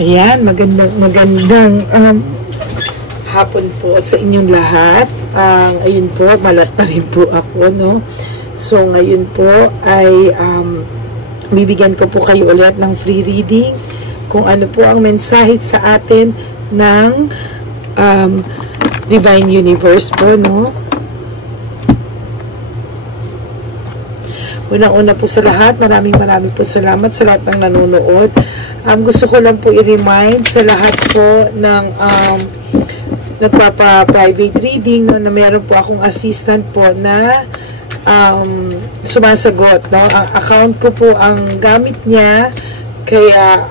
Ayan, magandang hapon po sa inyong lahat. Ayun po, malat pa rin po ako, no? So, ngayon po ay bibigyan ko po kayo ulit ng free reading kung ano po ang mensahe sa atin ng Divine Universe po, no? Unang-una po sa lahat, maraming po salamat sa lahat ng nanonood. Gusto ko lang po i-remind sa lahat po ng nagpapa-private reading, no, na meron po akong assistant po na sumasagot, no? Ang account ko po ang gamit niya, kaya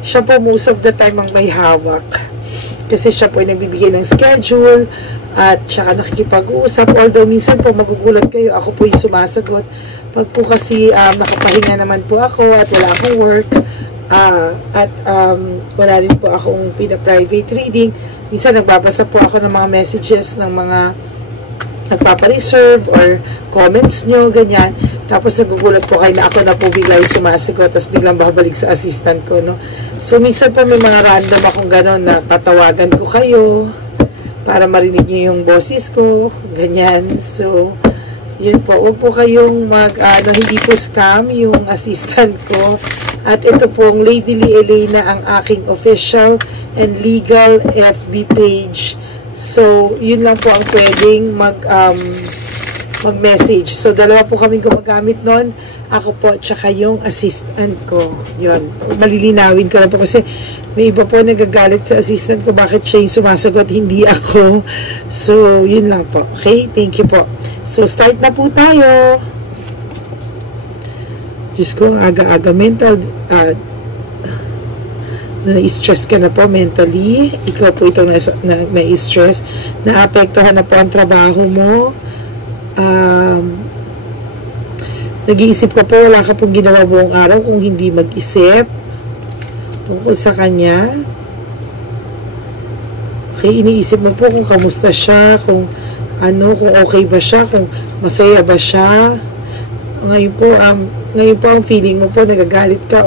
siya po most of the time ang may hawak. Kasi siya po ay nagbibigay ng schedule at saka nakikipag-uusap. Although minsan po magugulat kayo, ako po yung sumasagot. Pag po kasi nakapahinga naman po ako at wala akong work, at wala rin po akong pina-private reading, minsan nagbabasa po ako ng mga messages ng mga nagpapa-reserve or comments nyo, ganyan. Tapos nagugulat po kayo na ako na po bigla yung sumasagot, tapos biglang babalik sa assistant ko, no? So minsan po may mga random akong gano'n na tatawagan ko kayo para marinig nyo yung boses ko, ganyan. So yun po, huwag po kayong hindi po scam yung assistant ko. At ito pong Lady Lee Elena ang aking official and legal FB page. So, yun lang po ang pwedeng mag-message. So, dalawa po kaming gumagamit nun. Ako po, tsaka yung assistant ko. Yun. Malilinawin ko na po kasi may iba po nagagalit sa assistant ko. Bakit siya yung sumasagot, hindi ako. So, yun lang po. Okay? Thank you po. So, start na po tayo. Diyos ko, aga-aga mental, na-stress ka na po mentally. Ikaw po itong na-stress. Naapektuhan na po ang trabaho mo. Nag-iisip ka po, wala ka pong ginawa buong araw kung hindi mag-isip tungkol sa kanya. Okay, iniisip mo po kung kamusta siya, kung okay ba siya, kung masaya ba siya. Ngayon po ang feeling mo po, nagagalit ka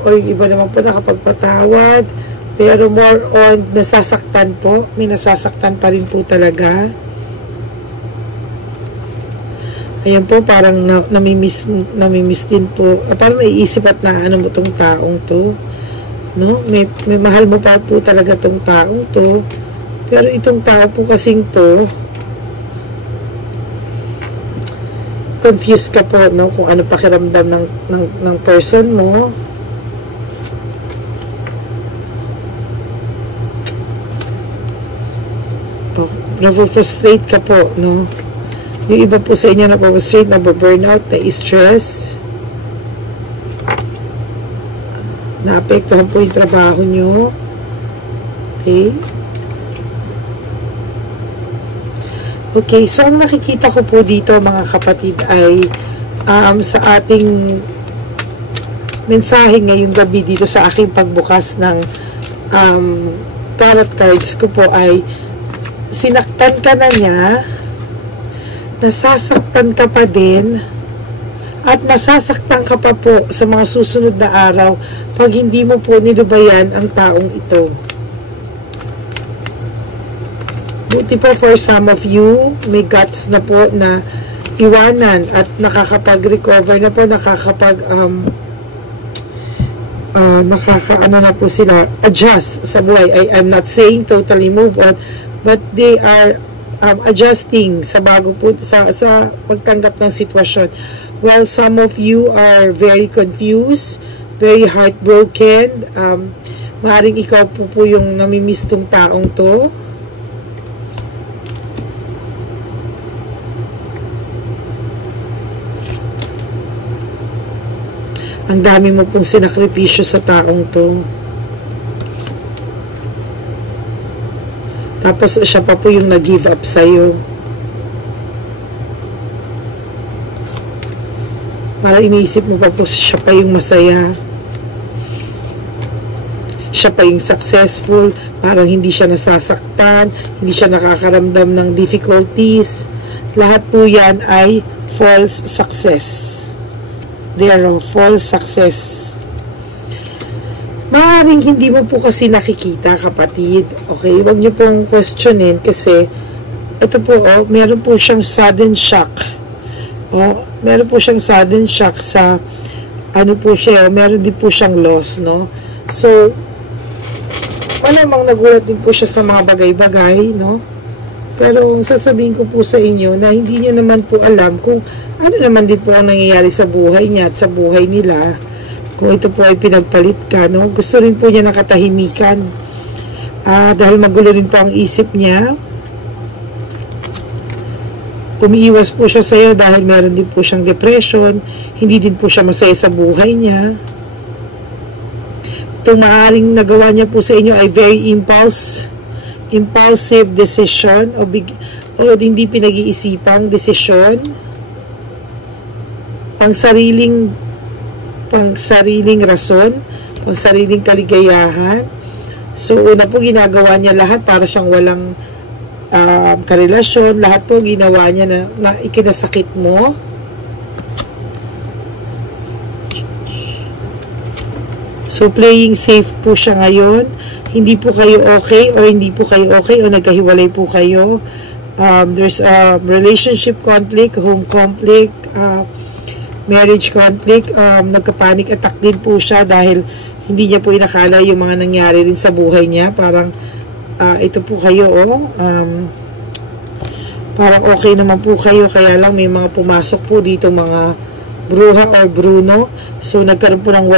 or iba naman po nakapagpatawad, pero more on nasasaktan po, may nasasaktan pa rin po talaga. Ayan po, parang namimiss din po, parang naiisip at naano mo tong taong to, no? May mahal mo pa po talaga tong taong to, pero itong tao po kasing to, confused ka po, no, kung ano pakiramdam ng person mo. Na-frustrate ka po, no? Yung iba po sa inyo na-frustrate, na-burnout, na-stress, na-apektuhan po yung trabaho nyo. Okay? Okay, so ang nakikita ko po dito mga kapatid ay sa ating mensahe ngayong gabi dito sa aking pagbukas ng tarot cards ko po ay sinaktan ka na niya, nasasaktan ka pa din, at masasaktan ka pa po sa mga susunod na araw pag hindi mo po nilubayan ang taong ito. Buti po for some of you, may guts na po na iwanan at nakakapag-recover na po, na po sila, adjust sa buhay. I'm not saying totally move on, but they are adjusting sa bago po, sa pagtanggap ng sitwasyon. While some of you are very confused, very heartbroken, maaaring ikaw po yung namimiss tong taong to. Ang dami mo pong sinakripisyo sa taong to. Tapos siya pa po yung nag-give up sa'yo. Para iniisip mo pa po siya pa yung masaya. Siya pa yung successful. Parang hindi siya nasasaktan. Hindi siya nakakaramdam ng difficulties. Lahat po yan ay false success. They are all false success. maaaring hindi mo po kasi nakikita, kapatid. Okay, huwag niyo pong questionin kasi ito po, meron po siyang sudden shock. Meron po siyang sudden shock sa ano po siya, meron din po siyang loss, no? So, malamang nagulat din po siya sa mga bagay-bagay, no? Pero sasabihin ko po sa inyo na hindi niyo naman po alam kung ano naman din po ang nangyayari sa buhay niya at sa buhay nila. Kung ito po ay pinagpalit ka, no? Gusto rin po niya nakatahimikan. Dahil magulo rin po ang isip niya. Umiiwas po siya sa iyo dahil meron din po siyang depression. Hindi din po siya masaya sa buhay niya. Itong maaaring nagawa niya po sa inyo ay very impulsive decision o hindi pinag-iisipang desisyon. Pangsariling rason, pangsariling kaligayahan. So, una po ginagawa niya lahat para siyang walang karelasyon, lahat po ginawa niya na ikinasakit mo. So, playing safe po siya ngayon. Hindi po kayo okay or hindi po kayo okay o nagkahiwalay po kayo. There's a relationship conflict, home conflict, marriage conflict. Nagka-panic attack din po siya dahil hindi niya po inakala yung mga nangyari rin sa buhay niya. Parang ito po kayo, parang okay naman po kayo, kaya lang may mga pumasok po dito, mga bruha or bruno. So, nagkaroon po ng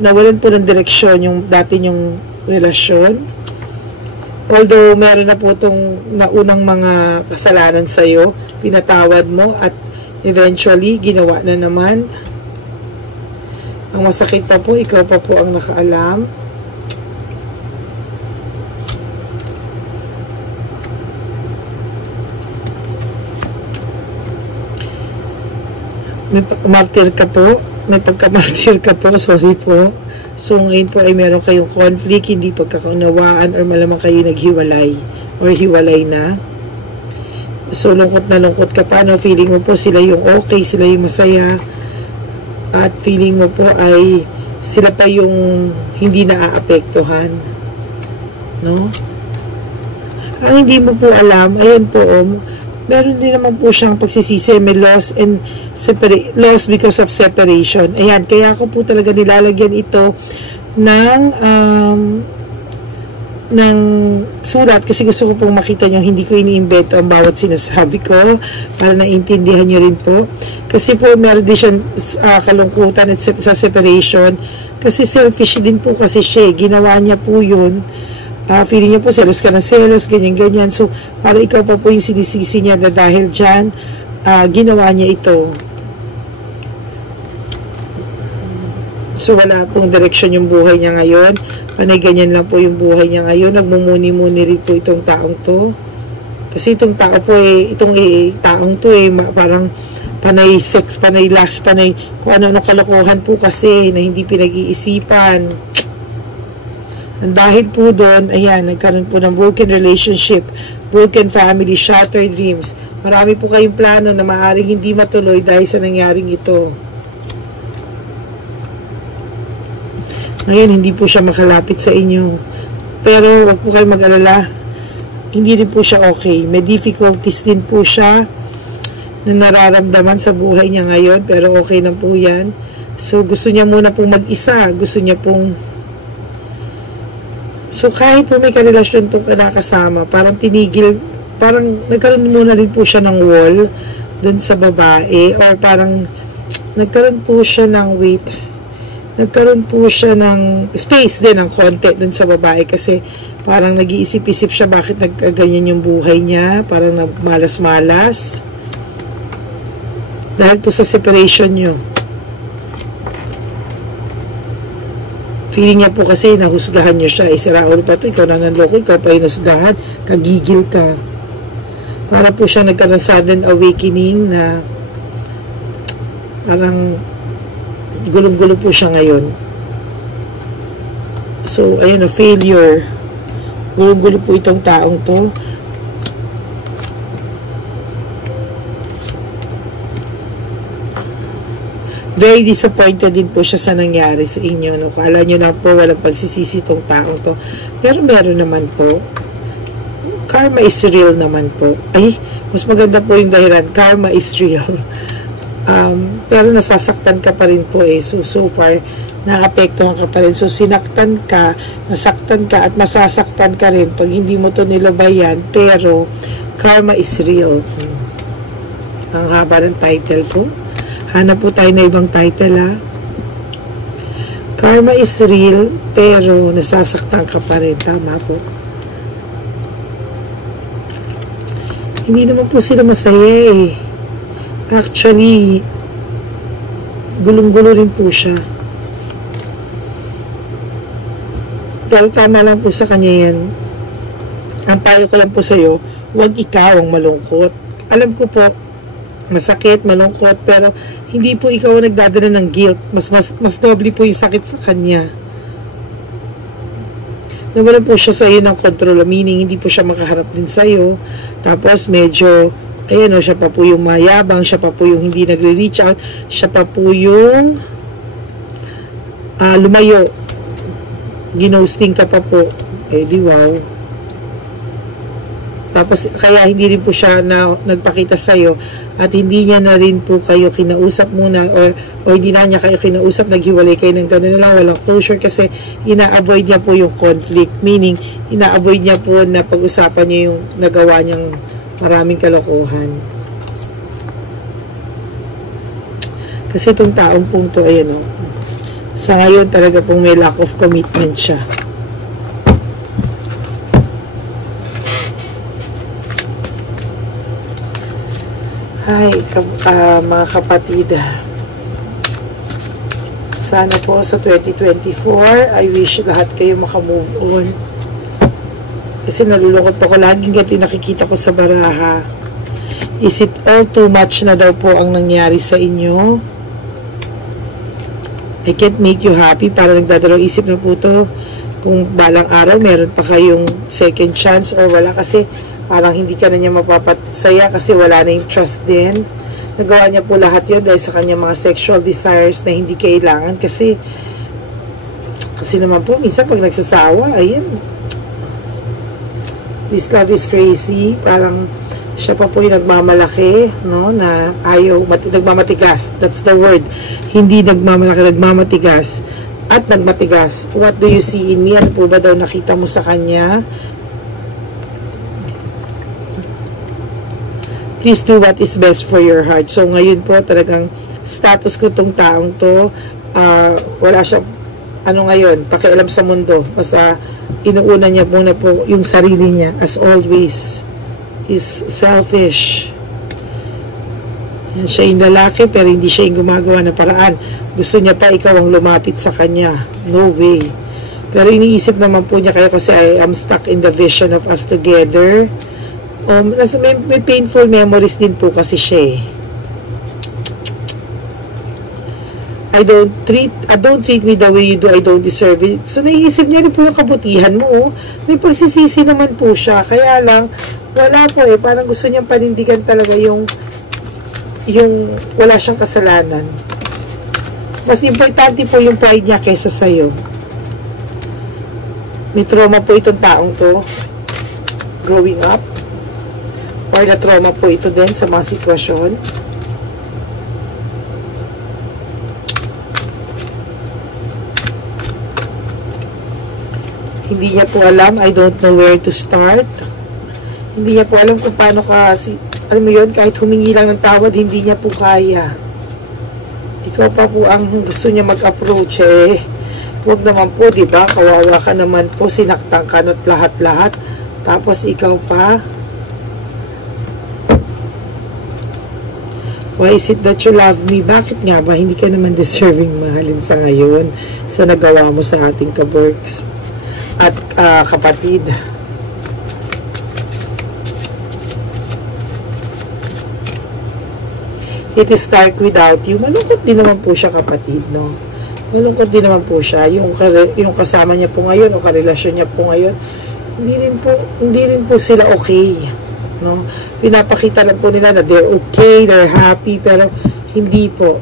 nawalan po ng direksyon yung dati yung relasyon. Although, meron na po itong naunang mga kasalanan sa'yo, pinatawad mo at eventually, ginawa na naman. Ang masakit pa po, ikaw pa po ang nakaalam. May martir ka po, may pagkamartir ka po, sorry po. So, ngayon po ay meron kayong conflict, hindi pagkakaunawaan, or malamang kayo naghiwalay, or hiwalay na. So, lungkot na lungkot ka pa, no? Feeling mo po sila yung okay, sila yung masaya, at feeling mo po ay sila pa yung hindi naaapektuhan, no? Ang hindi mo po alam, ayan po, meron din naman po siyang pagsisisi, may loss because of separation. Ayan, kaya ako po talaga nilalagyan ito ng sulat kasi gusto ko pong makita nyo, hindi ko iniimbento ang bawat sinasabi ko para naiintindihan nyo rin po. Kasi po meron din siyang kalungkutan at sa separation kasi selfish din po kasi siya, ginawa niya po yun. Feeling niya po, selos ka ng selos, ganyan-ganyan. So, para ikaw pa po yung sinisisi niya na dahil dyan, ginawa niya ito. So, wala pong direksyon yung buhay niya ngayon. Panay ganyan lang po yung buhay niya ngayon. Nagmumuni-muni rin po itong taong to. Kasi itong tao po taong to parang panay sex, panay lust, panay kung ano-ano kalokohan po kasi na hindi pinag-iisipan. Dahil po doon, ayan, nagkaroon po ng broken relationship, broken family, shattered dreams. Marami po kayong plano na maaaring hindi matuloy dahil sa nangyaring ito. Ngayon, hindi po siya makalapit sa inyo. Pero, wag po kayo mag-alala. Hindi rin po siya okay. May difficulties din po siya na nararamdaman sa buhay niya ngayon. Pero okay na po yan. So, gusto niya muna pong mag-isa. Gusto niya pong so, kahit po may karelasyon itong kinakasama, parang tinigil, parang nagkaroon muna rin po siya ng wall dun sa babae, or parang nagkaroon po siya ng nagkaroon po siya ng space din ng konti dun sa babae kasi parang nag-iisip-isip siya bakit nagkaganyan yung buhay niya, parang malas-malas dahil po sa separation nyo. Feeling niya po kasi nahusgahan niyo siya. Sira ulo pa ito. Ikaw na nanloko. Ikaw pa yung nahusgahan. Kagigil ka. Para po siya nagkaroon sudden awakening na parang gulong-gulo po siya ngayon. So, ayun na, failure. Gulong-gulo po itong taong to. very disappointed din po siya sa nangyari sa inyo. No? Kala nyo na po walang pagsisisi tong taong to. Pero meron naman po. Karma is real naman po. Ay, mas maganda po yung dahilan. Karma is real. Pero nasasaktan ka pa rin po eh. So far, naapektuhan ka pa rin. So, sinaktan ka, nasaktan ka, at masasaktan ka rin pag hindi mo to nilabayan. Pero, karma is real. Ang haba ng title po. Hanap po tayo na ibang title, ha. Karma is real, pero nasasaktan ka pa rin. Tama po. Hindi naman po sila masaya eh. Actually, gulong-gulo rin po siya. Pero tama lang po sa kanya yan. Ang payo ko lang po sa'yo, huwag ikaw ang malungkot. Alam ko po, masakit, malungkot, pero hindi po ikaw ang nagdadala ng guilt. Mas doble po yung sakit sa kanya. Nawalan po siya sa iyo ng control, meaning hindi po siya makaharap din sa iyo. Tapos medyo, ayan o, siya pa po yung mayabang, siya pa po yung hindi nagre-reach out, siya pa po yung lumayo. Ginosting ka pa po. Eh di wow. Tapos, kaya hindi rin po siya nagpakita sa'yo at hindi niya na rin po kayo kinausap muna o hindi na niya kayo kinausap, naghiwalay kayo ng gano'n na lang, walang closure kasi ina-avoid niya po yung conflict. Meaning, ina-avoid niya po na pag-usapan niyo yung nagawa niyang maraming kalokohan. Kasi itong taong pong to, ayan o, sa ngayon talaga pong may lack of commitment siya. Hi, mga kapatid. Sana po sa 2024, I wish lahat kayo makamove on. Kasi nalulungkot po ko. Laging ganito nakikita ko sa baraha. Is it all too much na daw po ang nangyari sa inyo? I can't make you happy. Para nagdadalawang isip na po to. Kung balang araw, meron pa kayong second chance or wala. Kasi parang hindi ka na niya mapapasaya kasi wala na yung trust din. Nagawa niya po lahat yun dahil sa kanya mga sexual desires na hindi kailangan kasi naman po, minsan pag nagsasawa, ayan. This love is crazy. Parang siya pa po yung nagmamalaki, no? Na ayaw, nagmamatigas. That's the word. Hindi nagmamalaki, nagmamatigas. At nagmatigas. What do you see in me? Ano po ba daw nakita mo sa kanya? Please do what is best for your heart. So, ngayon po, talagang status ko tong taong to, wala siyang, ngayon, pakialam sa mundo. Basta, inuuna niya muna po yung sarili niya, as always, is selfish. Yan, siya yung lalaki, pero hindi siya yung gumagawa ng paraan. Gusto niya pa ikaw ang lumapit sa kanya. No way. Pero iniisip naman po niya kayo kasi I am stuck in the vision of us together. May painful memories din po kasi siya eh. Don't treat me the way you do, I don't deserve it. So, naiisip niya rin po yung kabutihan mo. Oh. May pagsisisi naman po siya. Kaya lang, wala po eh. Parang gusto niyang panindigan talaga yung wala siyang kasalanan. Mas importante po yung pride niya kaysa sa'yo. May trauma po itong taong to. Growing up. Or na trauma po ito din sa mga sitwasyon. Hindi niya po alam, I don't know where to start. Hindi niya po alam kung paano alam mo yun, kahit humingi lang ng tawad, hindi niya po kaya. Ikaw pa po ang gusto niya mag-approach eh. Huwag naman po, di ba? Kawawa ka naman po, sinaktan ka na't lahat-lahat. Tapos ikaw pa. Why is it that you love me? Bakit nga ba? Hindi ka naman deserving mahalin sa ngayon sa nagawa mo sa ating kaborks at kapatid. It is dark without you. Malungkot din naman po siya, kapatid, no? Malungkot din naman po siya. Yung kasama niya po ngayon o karelasyon niya po ngayon, hindi rin po sila okay. No? Pinapakita lang po nila na they're okay, they're happy, pero hindi po.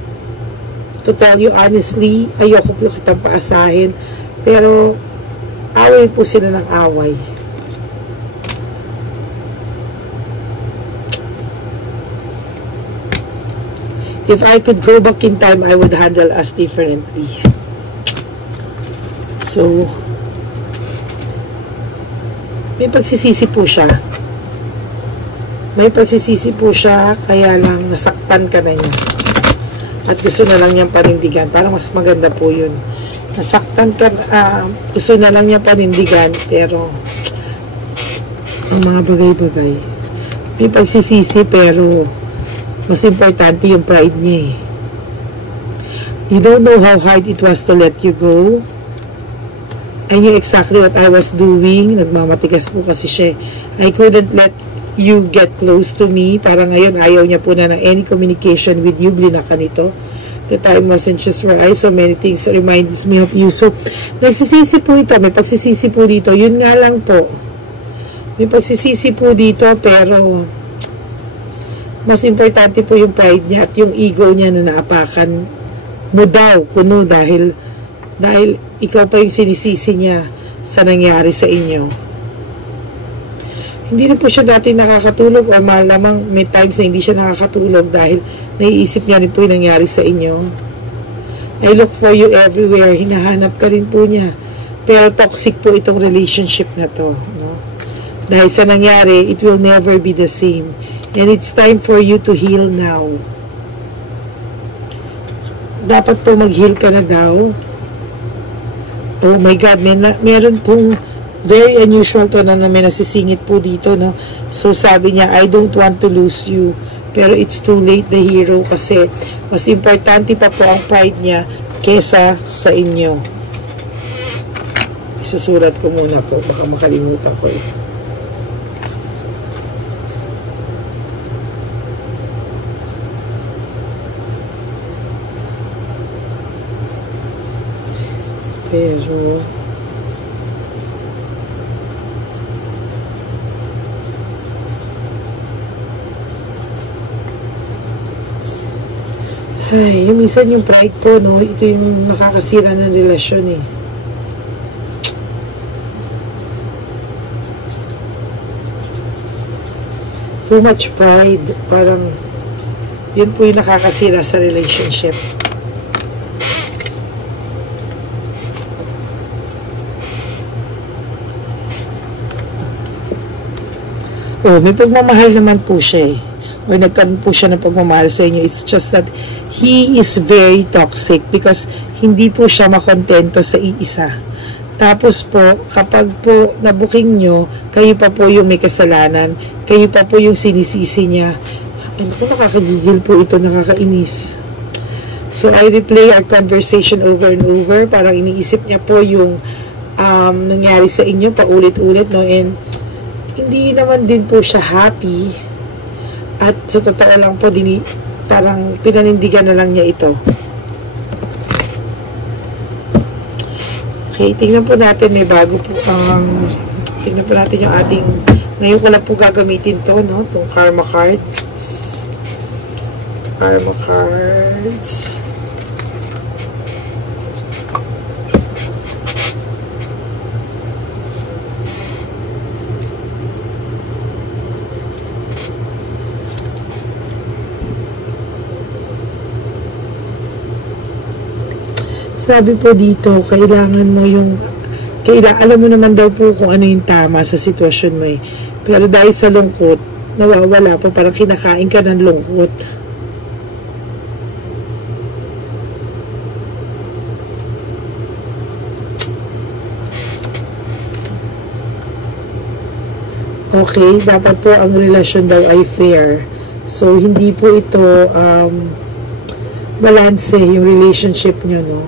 to tell you honestly, ayoko po kitang paasahin. Pero, away po sila ng away. If I could go back in time, I would handle us differently. So, may pagsisisi po siya. May pagsisisi po siya, kaya lang nasaktan ka na niya. At gusto na lang niyang panindigan. Parang mas maganda po yun. Nasaktan ka, gusto na lang niyang panindigan, pero ang mga bagay-bagay. May pagsisisi, pero mas importante yung pride niya eh. You don't know how hard it was to let you go. I knew exactly what I was doing. Nagmamatigas po kasi siya. I couldn't let you get close to me. Parang ngayon, ayaw niya po na ng any communication with you. Blinaka nito. The time wasn't just right. So many things reminds me of you. So, nagsisisi po ito. May pagsisisi po dito. Yun nga lang po. May pagsisisi po dito, pero mas importante po yung pride niya at yung ego niya na naapakan mo daw, kuno, dahil ikaw pa yung sinisisi niya sa nangyari sa inyo. Hindi na po siya dati nakakatulog, o malamang may times na hindi siya nakakatulog dahil naiisip niya rin po yung nangyari sa inyo. I look for you everywhere. Hinahanap ka rin po niya. Pero toxic po itong relationship na to. No? Dahil sa nangyari, it will never be the same. And it's time for you to heal now. Dapat po mag-heal ka na daw. Oh my God, meron pong very unusual to na may nasisingit po dito, no? So sabi niya, I don't want to lose you. Pero it's too late, the hero, kasi mas importante pa po ang pride niya kesa sa inyo. Isusulat ko muna po, baka makalimutan ko eh. Pero ay, minsan yung pride po, no, ito yung nakakasira ng relasyon eh. Too much pride, parang yun po yung nakakasira sa relationship. Oh, may pagmamahal naman po siya eh. Or nagkaroon po siya ng pagmamahal sa inyo. It's just that he is very toxic because hindi po siya makontento sa iisa. Tapos po, kapag po nabuking nyo, kayo pa po yung may kasalanan. Kayo pa po yung sinisisi niya. Ano po, nakakagigil po ito, nakakainis. So, I replay our conversation over and over. Parang iniisip niya po yung nangyari sa inyo paulit-ulit, no? And hindi naman din po siya happy. At sa totoo lang po, parang pinanindigan na lang niya ito. Okay, tingnan po natin, may bago po tingnan po natin yung ating, ngayon ko lang po gagamitin to, no? Itong karma cards. Karma cards. Sabi po dito, kailangan mo yung, alam mo naman daw po kung ano yung tama sa sitwasyon mo eh. Pero dahil sa lungkot, nawawala po, parang kinakain ka ng lungkot. Okay, dapat po ang relasyon daw ay fair. So, hindi po ito balance yung relationship nyo, no?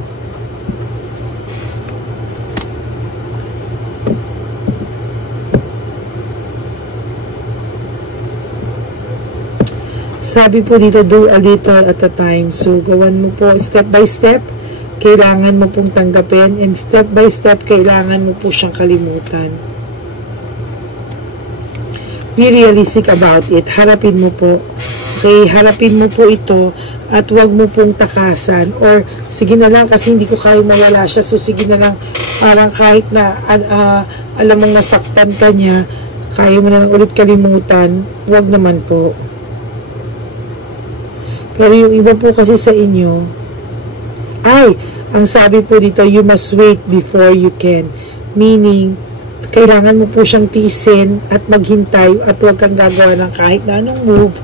Sabi po dito, do a little at a time. So, gawan mo po step by step. Kailangan mo pong tanggapin. And step by step, kailangan mo po siyang kalimutan. Be realistic about it. Harapin mo po. Okay, harapin mo po ito. at wag mo pong takasan, or sige na lang kasi hindi ko kaya mawala siya, so sige na lang, parang kahit na alam mong nasaktan ka niya, kaya mo na lang ulit kalimutan, wag naman po. Pero yung iba po kasi sa inyo, ang sabi po dito, you must wait before you can, meaning kailangan mo po siyang tiisin at maghintay at huwag kang gagawa ng kahit na anong move.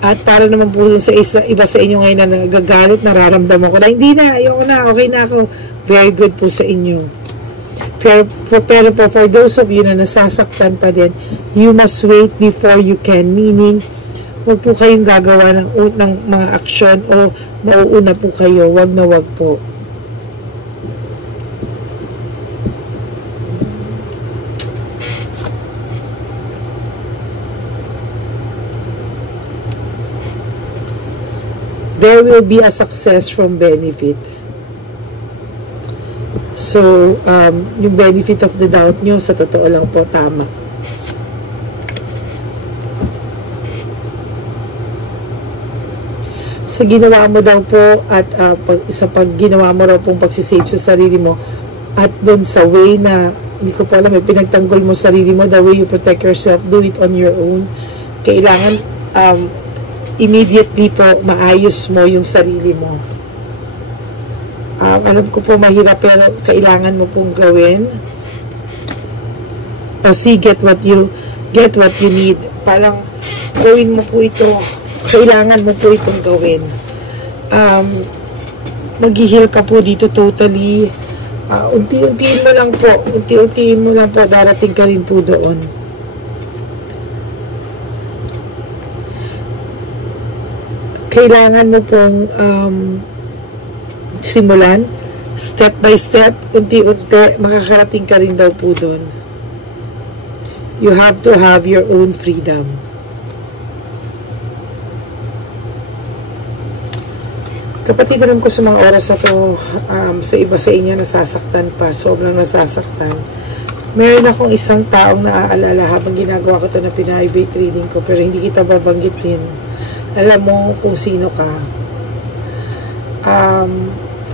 At para naman po sa iba sa inyo ngayon na nagagalit, nararamdaman ko na hindi na, ayoko na, okay na ako, very good po sa inyo. Pero po for those of you na nasasaktan pa din, you must wait before you can, meaning huwag po kayong gagawa ng mga aksyon o mauuna po kayo, wag na wag po. There will be a success from benefit. So, yung benefit of the doubt nyo, sa totoo lang po, tama. Sa ginawa mo daw po, at pag ginawa mo raw pong pagsisave sa sarili mo, at dun sa way na, hindi ko po alam, pinagtanggol mo sarili mo, the way you protect yourself, do it on your own. Kailangan, immediately po maayos mo yung sarili mo. Alam ko po mahirap, pero kailangan mo pong gawin. O see, get what you need. Parang gawin mo po ito. Kailangan mo po itong gawin. Mag-heal ka po dito totally. Unti-untiin mo lang po. Unti-untiin mo lang po. Darating ka rin po doon. Kailangan mo pong simulan step by step, unti-unti, makakarating ka rin daw po doon. You have to have your own freedom. Kapatid, alam ko sa mga oras na to, sa iba sa inyo nasasaktan pa, sobrang nasasaktan. Meron akong isang taong naaalala habang ginagawa ko to na private reading ko, pero hindi kita babanggitin. Alam mo kung sino ka.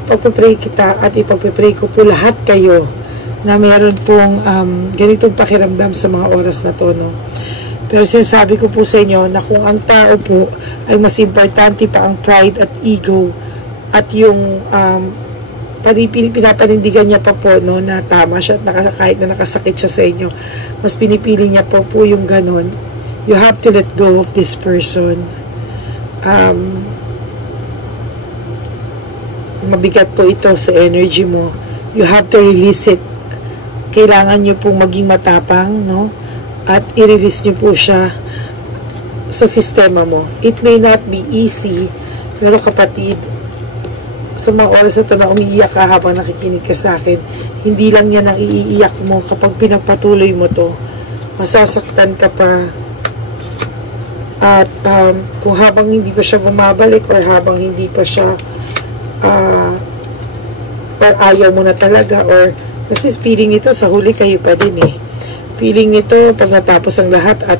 Pagpapray kita at ipagpapray ko po lahat kayo na meron pong ganitong pakiramdam sa mga oras na to, no? Pero sinasabi ko po sa inyo na kung ang tao po ay mas importante pa ang pride at ego at yung pinapanindigan niya pa po, no, na tama siya at kahit na nakasakit siya sa inyo, mas pinipili niya po yung ganon. You have to let go of this person. Mabigat po ito sa energy mo. You have to release it. Kailangan nyo pong maging matapang, no? At i-release nyo po siya sa sistema mo. It may not be easy, pero kapatid, sa mga oras na ito na umiiyak ka habang nakikinig ka sa akin, hindi lang yan ang iiiyak mo kapag pinagpatuloy mo to. Masasaktan ka pa. At kung habang hindi pa siya bumabalik or habang hindi pa siya or ayaw mo na talaga, or kasi feeling nito sa huli kayo pa din eh. Feeling nito pag natapos ang lahat at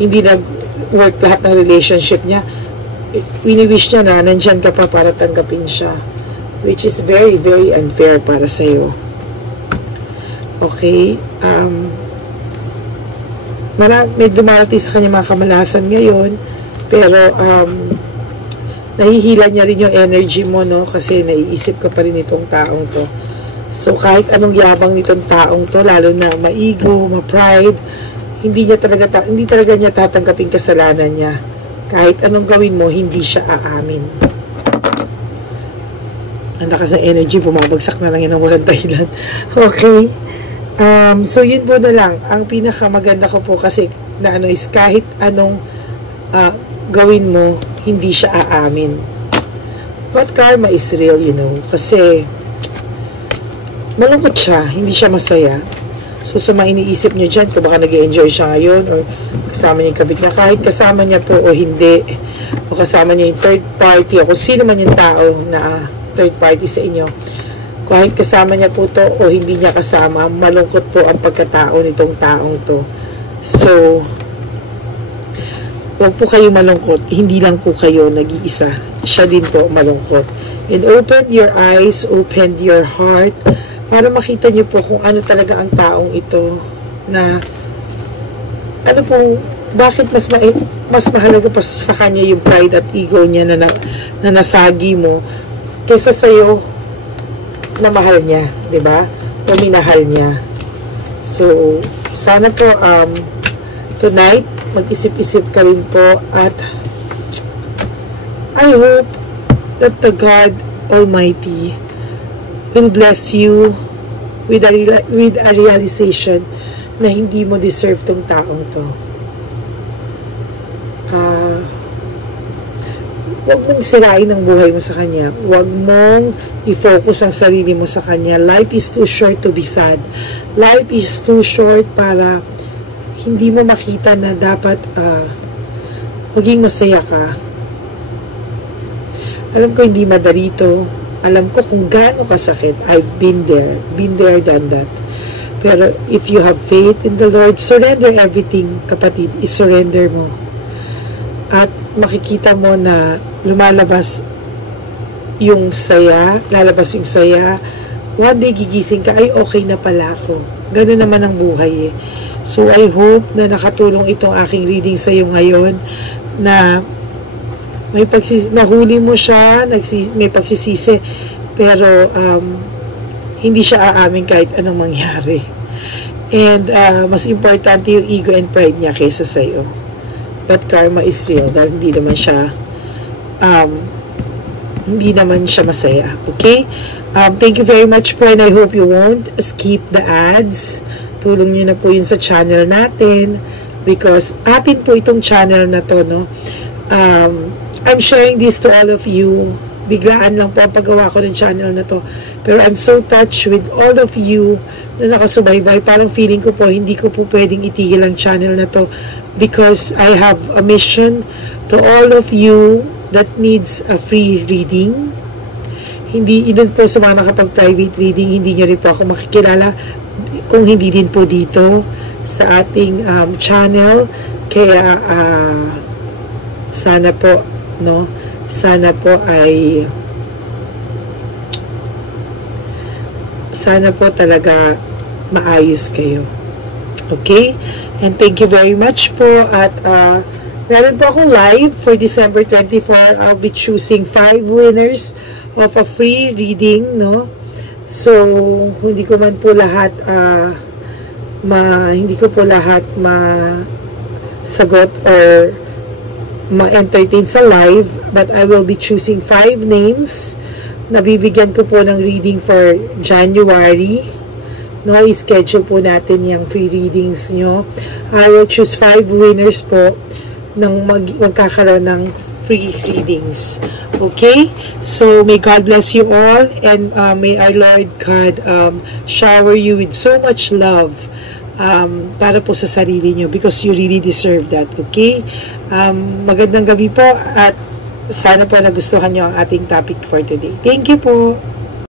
hindi nag-work lahat ng relationship niya, wini-wish niya na nandyan ka pa para tanggapin siya, which is very, very unfair para sa'yo. Okay? May dumarating sa kanya mga kamalasan ngayon, pero nahihila niya rin yung energy mo, no? Kasi naiisip ka pa rin itong taong to. So kahit anong yabang nitong taong to, lalo na ma-ego, ma-pride, hindi talaga niya tatanggapin kasalanan niya. Kahit anong gawin mo, hindi siya aamin. Ang lakas ng energy, bumabagsak na lang yan ng walang dahilan. Okay? So yun po na lang. Ang pinakamaganda ko po kasi na is kahit anong gawin mo, hindi siya aamin. But karma is real, you know. Kasi malungkot siya, hindi siya masaya. So sa mga iniisip niyo dyan, kung baka nag-enjoy siya ngayon or kasama niya yung kabig na, kahit kasama niya po o hindi, o kasama niya yung third party o kung sino man yung tao na third party sa inyo, kahit kasama niya po to o hindi niya kasama, malungkot po ang pagkatao nitong taong to. So huwag po kayo malungkot. Hindi lang po kayo nag-iisa. Siya din po malungkot. And open your eyes, open your heart, para makita niyo po kung ano talaga ang taong ito, na ano pong, bakit mas mahalaga pa sa kanya yung pride at ego niya na nasagi mo kaysa sa'yo na mahal niya, di ba? O minahal niya. So, sana po tonight, mag-isip-isip ka rin po, at I hope that the God Almighty will bless you with a realization na hindi mo deserve tong taong to. Huwag mong sirain ang buhay mo sa kanya. Huwag mong i-focus ang sarili mo sa kanya. Life is too short to be sad. Life is too short para hindi mo makita na dapat maging masaya ka. Alam ko hindi madali ito. Alam ko kung gaano kasakit. I've been there, done that. Pero if you have faith in the Lord, surrender everything, kapatid. I-surrender mo. At makikita mo na lumalabas yung saya, lalabas yung saya. One day gigising ka, ay okay na pala ako. Ganun naman ang buhay eh. So I hope na nakatulong itong aking reading sa iyo ngayon, na nahuli mo siya, may pagsisisi, pero hindi siya aamin kahit anong mangyari. And mas importante yung ego and pride niya kaysa sa iyo. But karma is real dahil hindi naman siya masaya. Okay? Thank you very much po, and I hope you won't skip the ads. Tulong niyo na po yun sa channel natin, because atin po itong channel na to, no? I'm sharing this to all of you. Biglaan lang po ang paggawa ko ng channel na to. Pero I'm so touched with all of you na nakasubaybay. Parang feeling ko po, hindi ko po pwedeng itigil ang channel na to, because I have a mission to all of you that needs a free reading. Hindi, idun po sa mga nakapag-private reading, hindi nyo rin po ako makikilala kung hindi din po dito sa ating channel. Kaya sana po, no, sana po talaga maayos kayo. Okay? And thank you very much po. At meron po akong live for December 24. I'll be choosing 5 winners of a free reading, no? So, hindi ko man po lahat masagot or ma-entertain sa live, but I will be choosing 5 names. Nabibigyan ko po ng reading for January, no? I-schedule po natin yung free readings nyo. I will choose 5 winners po ng magkakaroon ng free readings. Okay? So, may God bless you all, and may our Lord God shower you with so much love para po sa sarili nyo, because you really deserve that. Okay? Magandang gabi po, at sana po nagustuhan nyo ang ating topic for today. Thank you po.